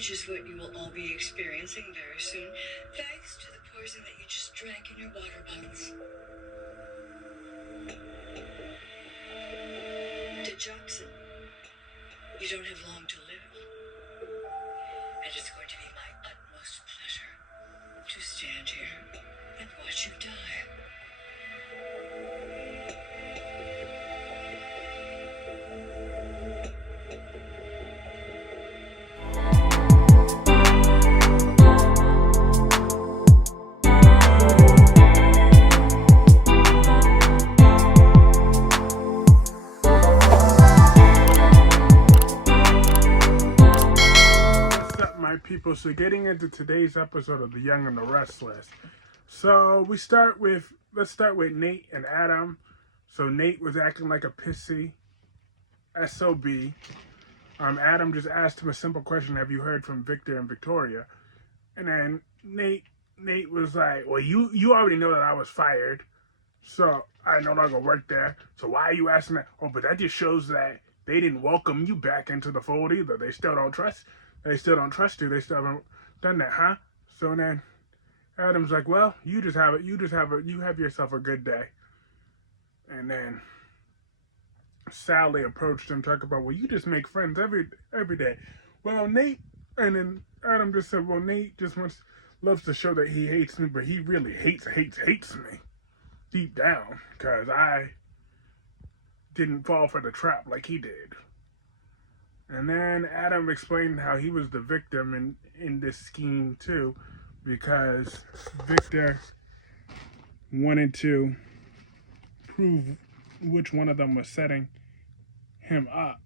which is what you will all be experiencing very soon, thanks to the poison that you just drank in your water bottles. Digoxin. You don't have long to live. And it's going to be my utmost pleasure to stand here and watch you die. People, so getting into today's episode of the Young and the Restless. So let's start with Nate and Adam. So Nate was acting like a pissy SOB. Adam just asked him a simple question: have you heard from Victor and Victoria? And then Nate was like, well, you already know that I was fired, so I no longer work there. So why are you asking that? Oh, but that just shows that they didn't welcome you back into the fold either. They still don't trust you. They still haven't done that, huh? So then Adam's like, well, you have yourself a good day. And then Sally approached him, talking about, well, you just make friends every day. Well, Nate, and then Adam just said, well, Nate just loves to show that he hates me, but he really hates me deep down, because I didn't fall for the trap like he did. And then Adam explained how he was the victim in this scheme too, because Victor wanted to prove which one of them was setting him up.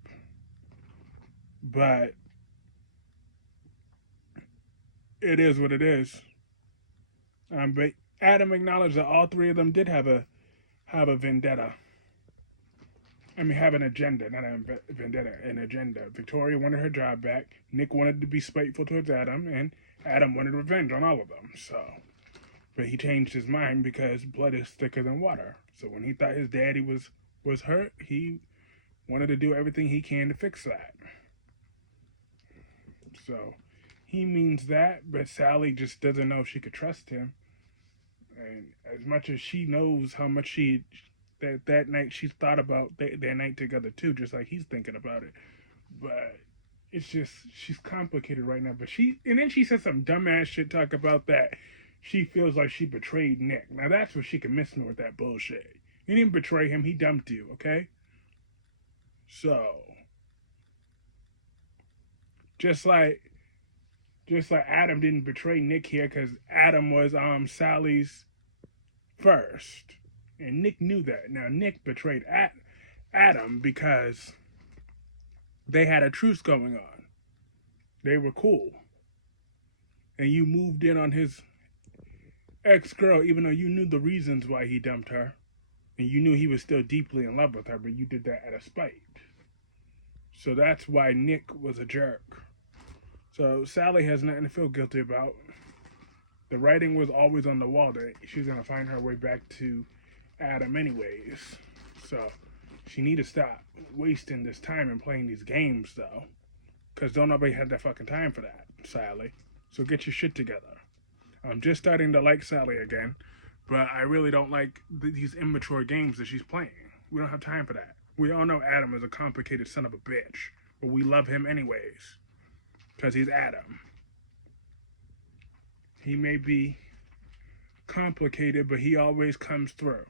But it is what it is. But Adam acknowledged that all three of them did have a vendetta. Have an agenda, not a vendetta, an agenda. Victoria wanted her job back. Nick wanted to be spiteful towards Adam, and Adam wanted revenge on all of them. But he changed his mind because blood is thicker than water. So when he thought his daddy was hurt, he wanted to do everything he can to fix that. So he means that, but Sally just doesn't know if she could trust him. And as much as she knows how much that night she's thought about their night together too, just like he's thinking about it. But it's just, she's complicated right now. But then she said some dumbass shit talk about that she feels like she betrayed Nick. Now that's where she can miss me with that bullshit. You didn't betray him, he dumped you, okay? So just like Adam didn't betray Nick here, because Adam was Sally's first. And Nick knew that. Now, Nick betrayed Adam because they had a truce going on. They were cool. And you moved in on his ex-girl, even though you knew the reasons why he dumped her. And you knew he was still deeply in love with her, but you did that out of spite. So that's why Nick was a jerk. So Sally has nothing to feel guilty about. The writing was always on the wall that she's going to find her way back to Adam anyways. So she need to stop wasting this time and playing these games though, because don't nobody have that fucking time for that, Sally. So get your shit together. I'm just starting to like Sally again, but I really don't like these immature games that she's playing. We don't have time for that. We all know Adam is a complicated son of a bitch, but we love him anyways because he's Adam. He may be complicated, but he always comes through.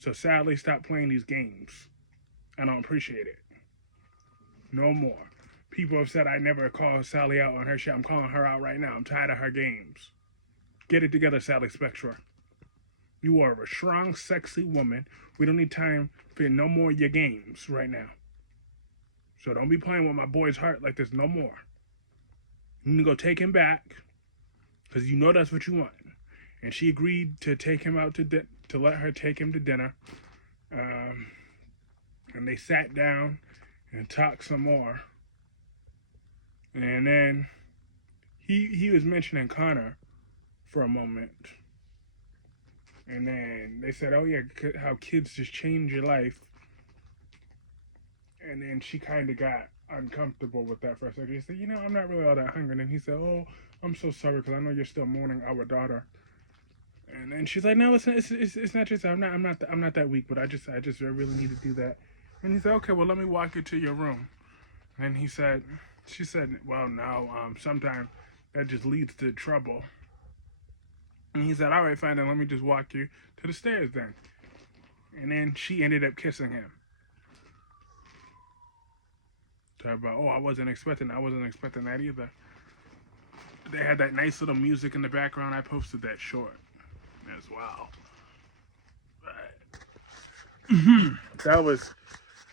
So Sally, stop playing these games. I don't appreciate it. No more. People have said I never call Sally out on her shit. I'm calling her out right now. I'm tired of her games. Get it together, Sally Spectra. You are a strong, sexy woman. We don't need time for no more of your games right now. So don't be playing with my boy's heart like this no more. You need to go take him back, because you know that's what you want. And she agreed to take him out to let her take him to dinner. And they sat down and talked some more. And then he was mentioning Connor for a moment. And then they said, oh yeah, how kids just change your life. And then she kind of got uncomfortable with that for a second. She said, I'm not really all that hungry. And then he said, oh, I'm so sorry because I know you're still mourning our daughter. And then she's like, no, it's not just, I'm not that weak, but I just really need to do that. And he said, okay, well, let me walk you to your room. And she said, well, no, sometimes that just leads to trouble. And he said, all right, fine, then let me just walk you to the stairs then. And then she ended up kissing him. Talk about, I wasn't expecting that either. They had that nice little music in the background. I posted that short as well. But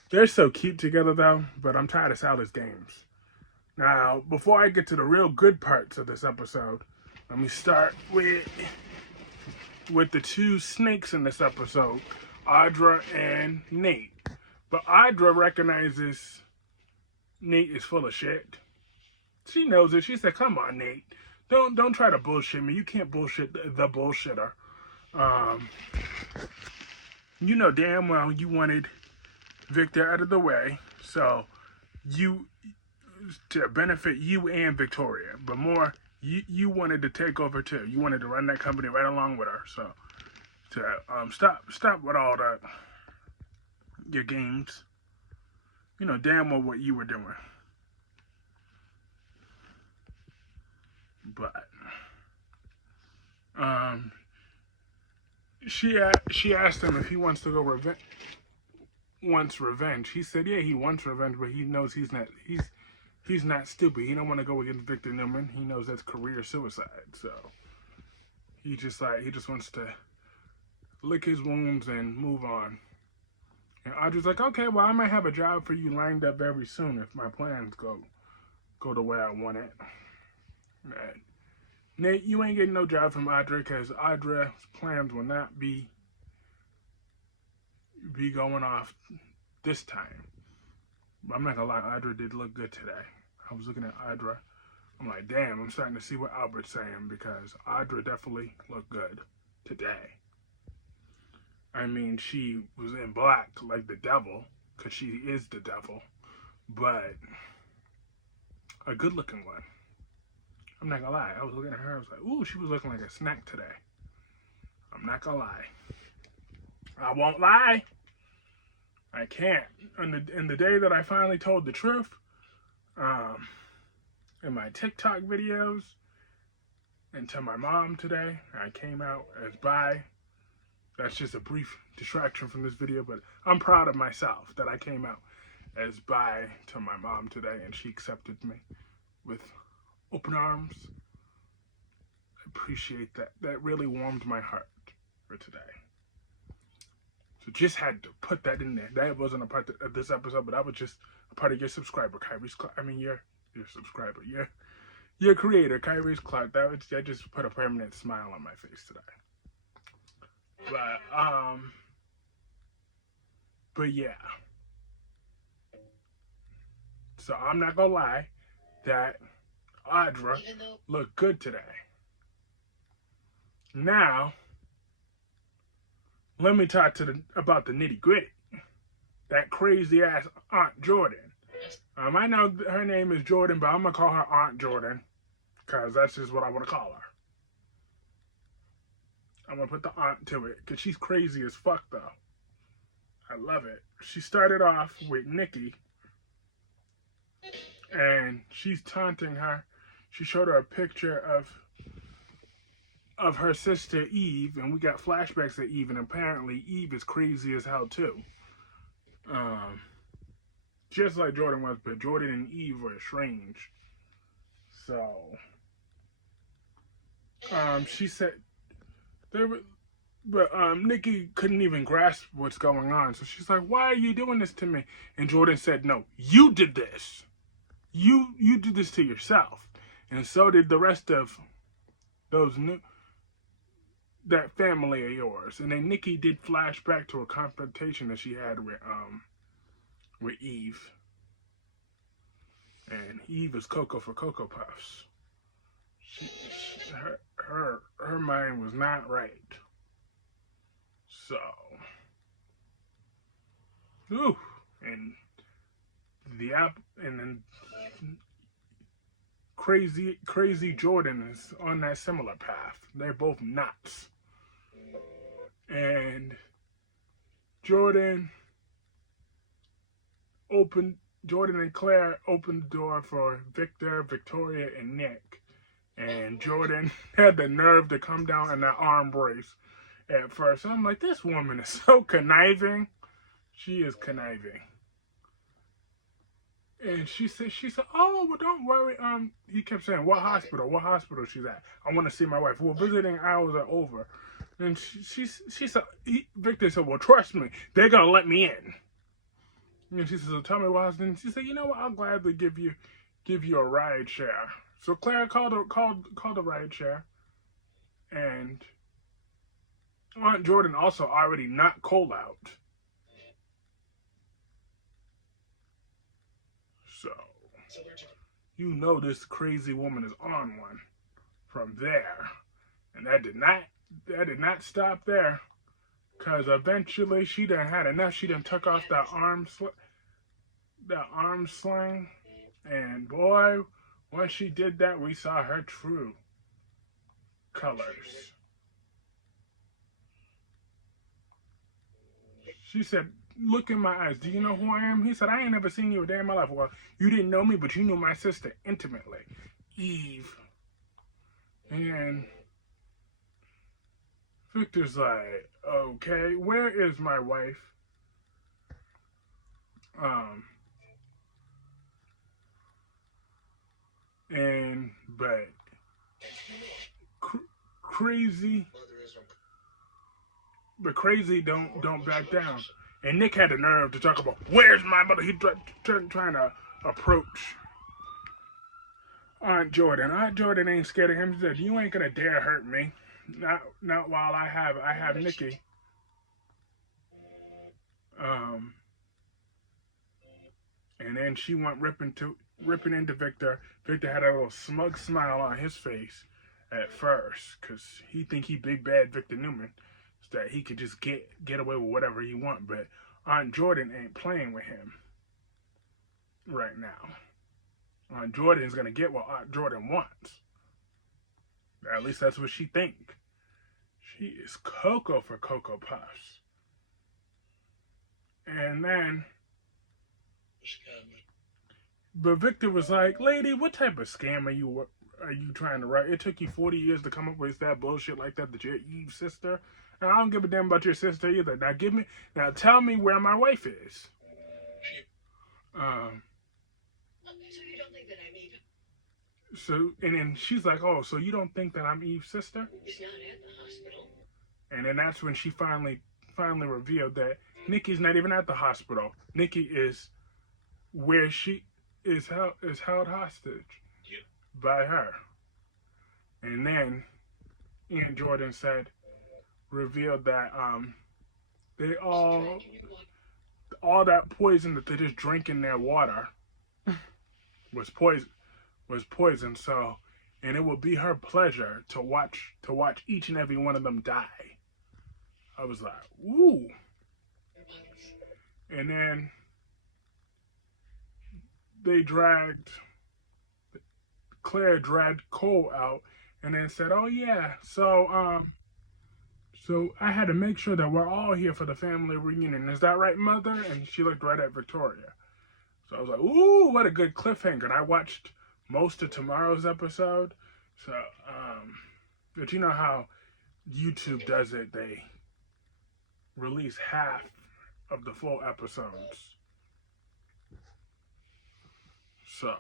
they're so cute together though, but I'm tired of Sally's games. Now, before I get to the real good parts of this episode, let me start with the two snakes in this episode, Audra and Nate. But Audra recognizes Nate is full of shit. She knows it. She said, come on, Nate. Don't try to bullshit me. You can't bullshit the bullshitter. You know damn well you wanted Victor out of the way, so to benefit you and Victoria, but more, you wanted to take over too. You wanted to run that company right along with her. So to stop with all your games. You know damn well what you were doing. But she asked him if he wants to go wants revenge. He said, yeah, he wants revenge, but he knows he's not stupid. He don't want to go against Victor Newman. He knows that's career suicide. So he just wants to lick his wounds and move on. And Audra's like, okay, well, I might have a job for you lined up very soon if my plans go the way I want it. Right. Nate, you ain't getting no job from Audra because Audra's plans will not be going off this time. But I'm not gonna lie, Audra did look good today. I was looking at Audra. I'm like, damn, I'm starting to see what Albert's saying because Audra definitely looked good today. I mean, she was in black like the devil because she is the devil, but a good looking one. I'm not gonna lie. I was looking at her. I was like, ooh, she was looking like a snack today. I'm not gonna lie. I won't lie. I can't. In the day that I finally told the truth, in my TikTok videos, and to my mom today, I came out as bi. That's just a brief distraction from this video, but I'm proud of myself that I came out as bi to my mom today, and she accepted me with open arms. I appreciate that. That really warmed my heart for today. So just had to put that in there. That wasn't a part of this episode, but that was just a part of your subscriber, Kyrie's Clark. I mean, your subscriber, your creator, Kyrie's Clark. That just put a permanent smile on my face today. But yeah. So I'm not gonna lie that Audra looked good today. Now, let me talk about the nitty gritty. That crazy ass Aunt Jordan. I know her name is Jordan, but I'm gonna call her Aunt Jordan because that's just what I want to call her. I'm gonna put the aunt to it because she's crazy as fuck though. I love it. She started off with Nikki and she's taunting her. She showed her a picture of her sister Eve, and we got flashbacks of Eve, and apparently Eve is crazy as hell too. Just like Jordan was, but Jordan and Eve were estranged. So, she said Nikki couldn't even grasp what's going on. So she's like, "Why are you doing this to me?" And Jordan said, "No, you did this. You did this to yourself, and so did the rest of that family of yours." And then Nikki did flash back to a confrontation that she had with Eve. And Eve is Cocoa for Cocoa Puffs. Her mind was not right. So, and and then crazy Jordan is on that similar path. They're both nuts. And Jordan and Claire opened the door for Victor, Victoria, and Nick. And Jordan had the nerve to come down in that arm brace at first. I'm like, this woman is so conniving. She is conniving. And she said, oh, well, don't worry. He kept saying, what hospital she's at. I want to see my wife. Well, visiting hours are over. And she said, Victor said, well, trust me, they're going to let me in. And she said, so tell me what else. And she said, you know what, I'll gladly give you a ride share. So Claire called a ride share. And Aunt Jordan also already knocked Cole out. So, you know this crazy woman is on one from there. And that did not stop there. Because eventually she done had enough. She done took off that arm sling. And boy, once she did that, we saw her true colors. She said, look in my eyes. Do you know who I am? He said, I ain't never seen you a day in my life. Well, you didn't know me, but you knew my sister intimately, Eve. And Victor's like, okay, where is my wife? But crazy don't back down. And Nick had the nerve to talk about, where's my mother? He trying to approach Aunt Jordan. Aunt Jordan ain't scared of him. She said, you ain't gonna dare hurt me. Not while I have Nikki. And then she went ripping into Victor. Victor had a little smug smile on his face at first, because he think he big bad Victor Newman, so that he could just get away with whatever he want. But Aunt Jordan ain't playing with him right now. Aunt Jordan's gonna get what Aunt Jordan wants. At least that's what she think. She is Cocoa for Cocoa Puffs. And then, but Victor was like, lady, what type of scam are you trying to write? It took you 40 years to come up with that bullshit like that you're Eve's sister. And I don't give a damn about your sister either. Now tell me where my wife is. So you don't think that I'm Eve? So, and then she's like, oh, so you don't think that I'm Eve's sister? He's not at the hospital. And then that's when she finally revealed that Nikki's not even at the hospital. Nikki is where she is held hostage by her. And then Aunt Jordan revealed that they all that poison that they just drink in their water was poison. So, and it would be her pleasure to watch each and every one of them die. I was like, ooh. And then Claire dragged Cole out and then said, oh yeah, so I had to make sure that we're all here for the family reunion. Is that right, Mother? And she looked right at Victoria. So I was like, ooh, what a good cliffhanger. And I watched most of tomorrow's episode. So, but you know how YouTube does it. They release half of the full episodes. So,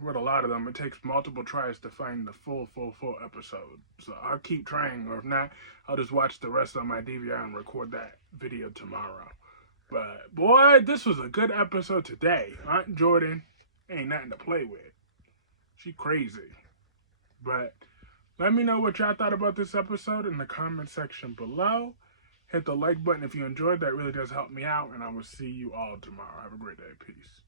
with a lot of them, it takes multiple tries to find the full episode. So I'll keep trying, or if not, I'll just watch the rest on my DVR and record that video tomorrow. But boy, this was a good episode today. Aunt Jordan ain't nothing to play with. She crazy. But let me know what y'all thought about this episode in the comment section below. Hit the like button if you enjoyed. That really does help me out. And I will see you all tomorrow. Have a great day. Peace.